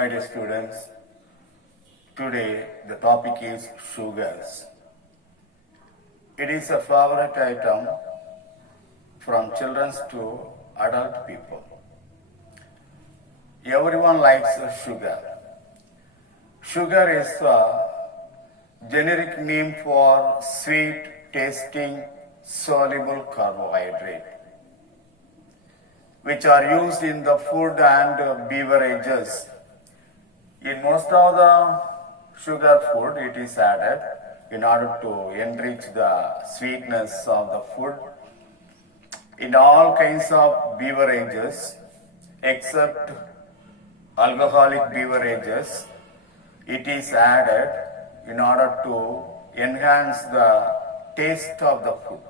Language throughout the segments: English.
My dear students, today the topic is sugars. It is a favorite item from children to adult people. Everyone likes sugar. Sugar is a generic name for sweet tasting soluble carbohydrate, which are used in the food and beverages. In most of the sugar food, it is added in order to enrich the sweetness of the food. In all kinds of beverages, except alcoholic beverages, it is added in order to enhance the taste of the food.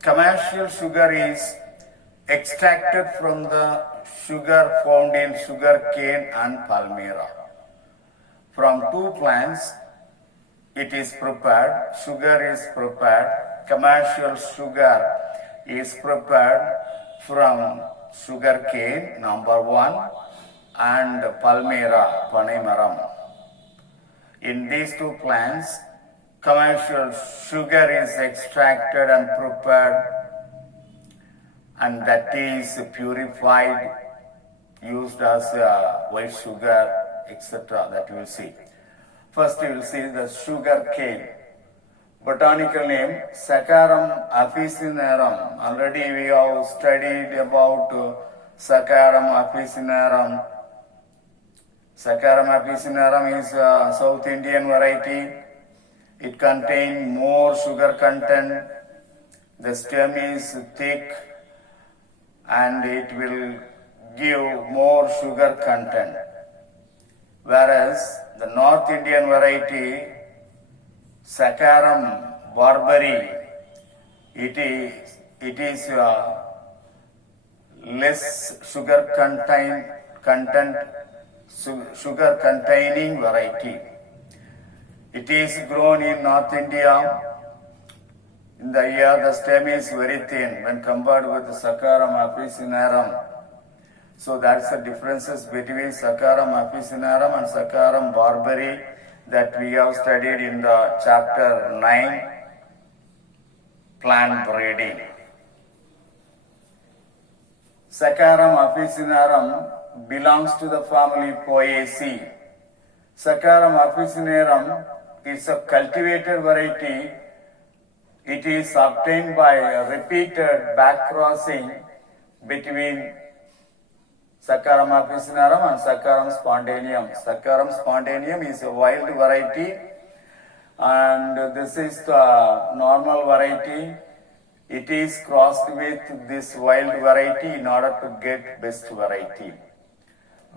Commercial sugar is extracted from the sugar found in sugar cane and palmyra. From two plants, it is prepared. Sugar is prepared. Commercial sugar is prepared from sugar cane, number one, and palmyra, Panamarum. In these two plants, commercial sugar is extracted and prepared, and that is purified, used as white sugar, etc. That you will see. First, you will see the sugar cane. Botanical name Saccharum officinarum. Already we have studied about Saccharum officinarum. Saccharum officinarum is a South Indian variety. It contains more sugar content. The stem is thick and it will give more sugar content. Whereas the North Indian variety, Saccharum barbari, it is less sugar sugar containing variety. It is grown in North India. In the year, the stem is very thin when compared with the Saccharum officinarum. So that's the differences between Saccharum officinarum and Saccharum barbari that we have studied in the chapter 9, plant breeding. Saccharum officinarum belongs to the family Poaceae. Saccharum officinarum is a cultivated variety. It is obtained by repeated backcrossing between Saccharum officinarum and Saccharum spontaneum. Saccharum spontaneum is a wild variety, and this is the normal variety. It is crossed with this wild variety in order to get best variety.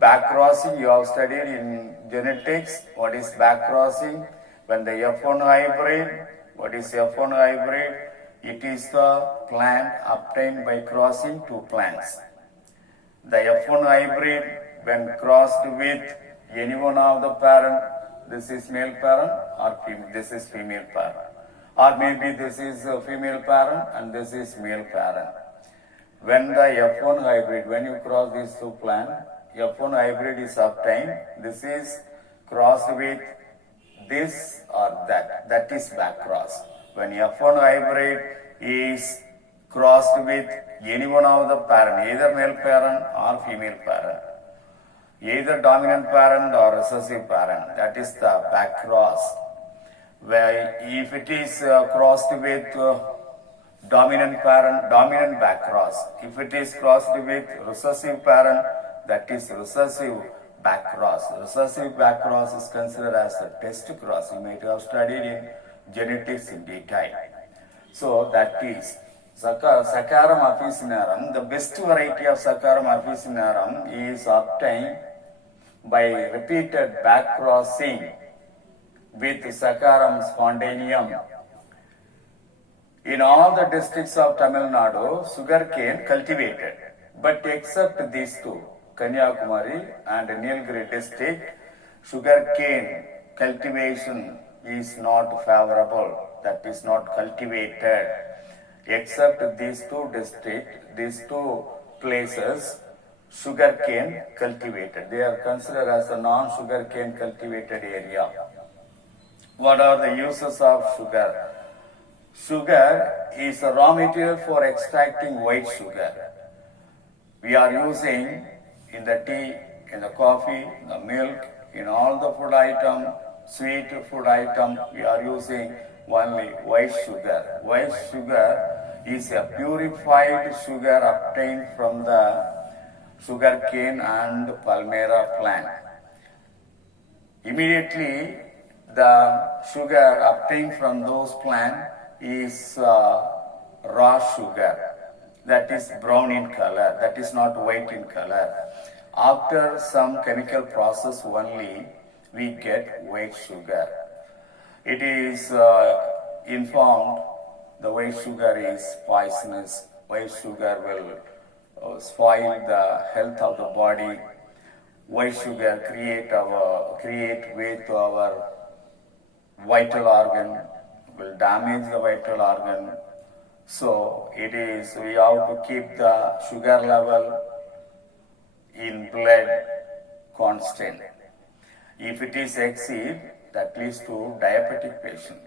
Backcrossing, you have studied in genetics. What is backcrossing? When the F1 hybrid, what is F1 hybrid? It is the plant obtained by crossing two plants. The F1 hybrid, when crossed with any one of the parent, this is male parent or this is female parent. Or maybe this is a female parent and this is male parent. When the F1 hybrid, when you cross these two plants, F1 hybrid is obtained. This is crossed with this or that. That is backcross. When F1 hybrid is crossed with any one of the parent, either male parent or female parent, either dominant parent or recessive parent, that is the backcross. Where if it is crossed with dominant parent, dominant backcross. If it is crossed with recessive parent, that is recessive backcross. Recessive backcross is considered as a test cross. You might have studied in genetics in detail. So that is Saccharum officinarum. The best variety of Saccharum officinarum is obtained by repeated backcrossing with Saccharum spontaneum. In all the districts of Tamil Nadu, sugarcane cultivated, but except these two, Kanyakumari and Nilgiri district, sugarcane cultivation is not favorable, that is not cultivated. Except these two districts, these two places, sugarcane cultivated. They are considered as a non-sugarcane cultivated area. What are the uses of sugar? Sugar is a raw material for extracting white sugar. We are using in the tea, in the coffee, the milk, in all the food item, sweet food item, we are using only white sugar. White sugar is a purified sugar obtained from the sugarcane and palmyra plant. Immediately, the sugar obtained from those plants is raw sugar, that is brown in color, that is not white in color. After some chemical process only, we get white sugar. It is informed the white sugar is poisonous. White sugar will spoil the health of the body. White sugar create weight to our vital organ, will damage the vital organ. So it is, we have to keep the sugar level in blood constant. If it is exceed, that leads to diabetic patient.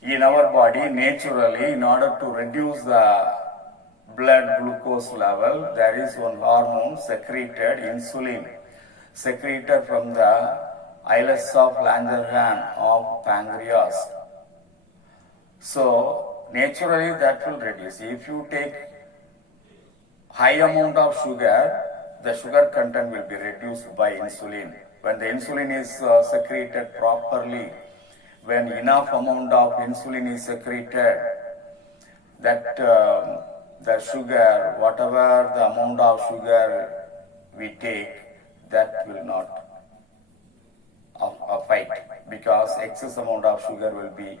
In our body, naturally, in order to reduce the blood glucose level, there is one hormone secreted, insulin, secreted from the islets of Langerhans of pancreas. So, naturally that will reduce. If you take high amount of sugar, the sugar content will be reduced by insulin. When the insulin is secreted properly, when enough amount of insulin is secreted, that the sugar, whatever the amount of sugar we take, that will not affect, because excess amount of sugar will be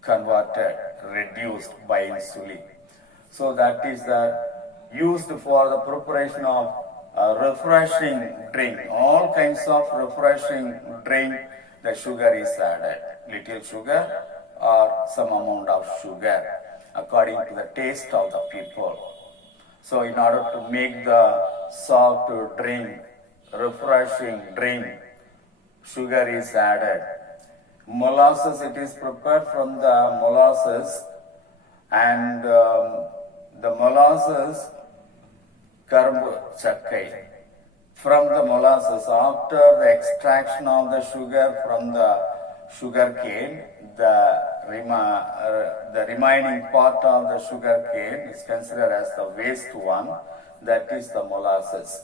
converted, reduced by insulin. So that is used for the preparation of refreshing drink. All kinds of refreshing drink, the sugar is added. Little sugar or some amount of sugar according to the taste of the people. So in order to make the soft drink, refreshing drink, sugar is added. Molasses, it is prepared from the molasses, and the molasses, karbu chakkai. From the molasses, after the extraction of the sugar from the sugar cane, the remaining part of the sugar cane is considered as the waste one, that is the molasses.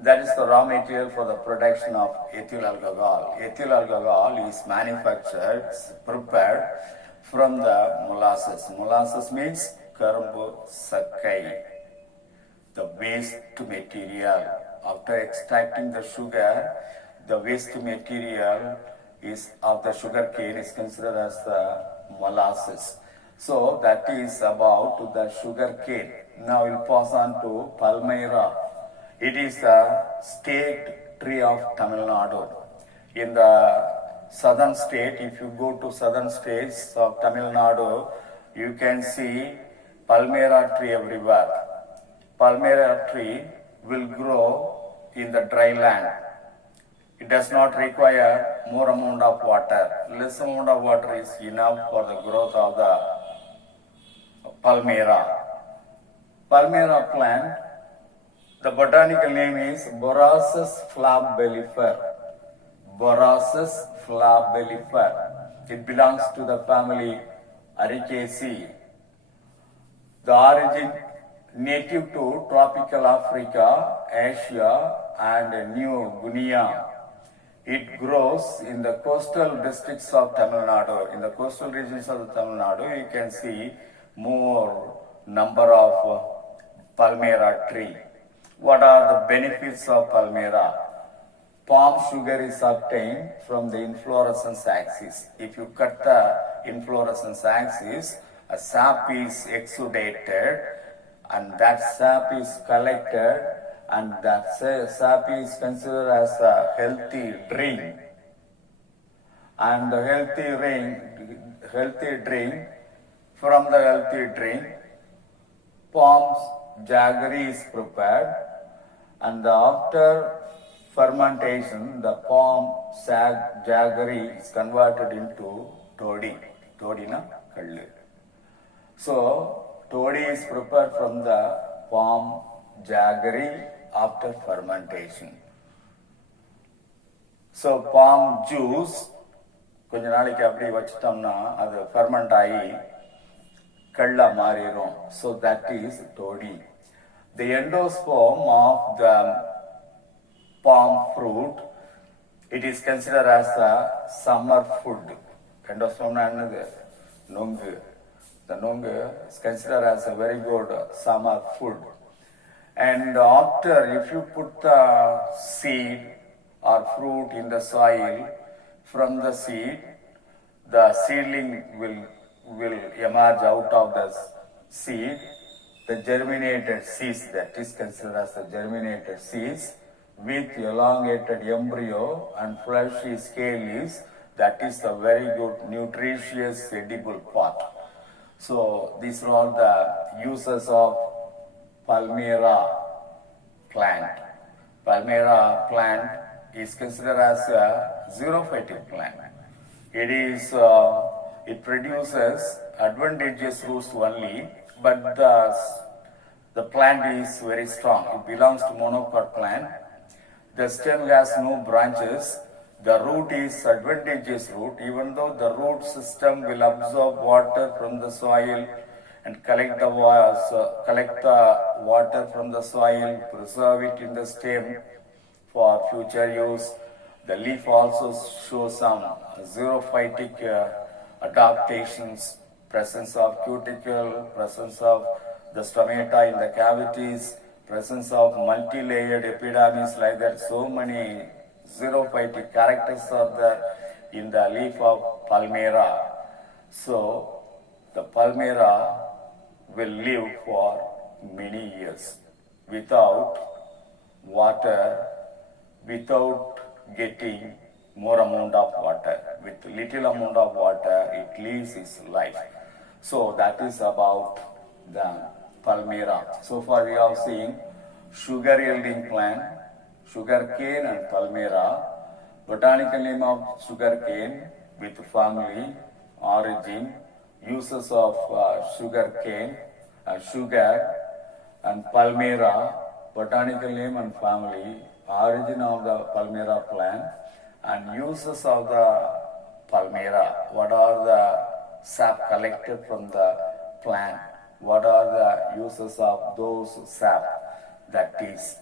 That is the raw material for the production of ethyl alcohol. Ethyl alcohol is manufactured, prepared from the molasses. Molasses means karbu sakkai, the waste material. After extracting the sugar, the waste material is of the sugar cane is considered as the molasses. So that is about the sugar cane. Now we'll pass on to palmyra. It is the state tree of Tamil Nadu. In the southern state, if you go to southern states of Tamil Nadu, you can see palmyra tree everywhere. Palmyra tree will grow in the dry land. It does not require more amount of water. Less amount of water is enough for the growth of the palmyra. Palmyra plant, the botanical name is Borassus flabellifer. Borassus flabellifer. It belongs to the family Ericaceae. The origin native to tropical Africa, Asia and New Guinea. It grows in the coastal districts of Tamil Nadu. In the coastal regions of the Tamil Nadu, you can see more number of palmyra tree. What are the benefits of palmyra? Palm sugar is obtained from the inflorescence axis. If you cut the inflorescence axis, a sap is exudated, and that sap is collected, and that sap is considered as a healthy drink. And the healthy drink, from the healthy drink, palm jaggery is prepared, and after fermentation the palm jaggery is converted into toddy. Toddy na kallu. So toddy is prepared from the palm jaggery after fermentation. So palm juice கொஞ்ச நாளைக்கு அப்படி வச்சிட்டோம்னா அது ferment ஆகி கள்ளா மாறிடும். So that is toddy. The endosperm of the palm fruit, it is considered as a summer food. Endosperm என்னது? நொங்கு. The nongu is considered as a very good summer food. And after, if you put the seed or fruit in the soil, from the seed, the seedling will emerge out of the seed. The germinated seeds, that is considered as the germinated seeds, with elongated embryo and fleshy scale is, that is a very good nutritious edible part. So these are all the uses of Palmyra plant. Palmyra plant is considered as a xerophytic plant. It produces advantageous roots only, but the plant is very strong. It belongs to monocot plant. The stem has no branches. The root is advantageous root, even though the root system will absorb water from the soil and collect the water from the soil, preserve it in the stem for future use. The leaf also shows some xerophytic adaptations, presence of cuticle, presence of the stomata in the cavities, presence of multi-layered epidermis, like that. So many xerophytic characters are there in the leaf of Palmyra. So the Palmyra will live for many years without water, without getting more amount of water. With little amount of water, it lives its life. So that is about the Palmyra. So far we have seen sugar yielding plant, sugar cane and Palmyra. Botanical name of sugar cane with family, origin, uses of sugar cane, sugar and Palmyra, botanical name and family, origin of the Palmyra plant, and uses of the Palmyra. What are the sap collected from the plant? What are the uses of those sap? That is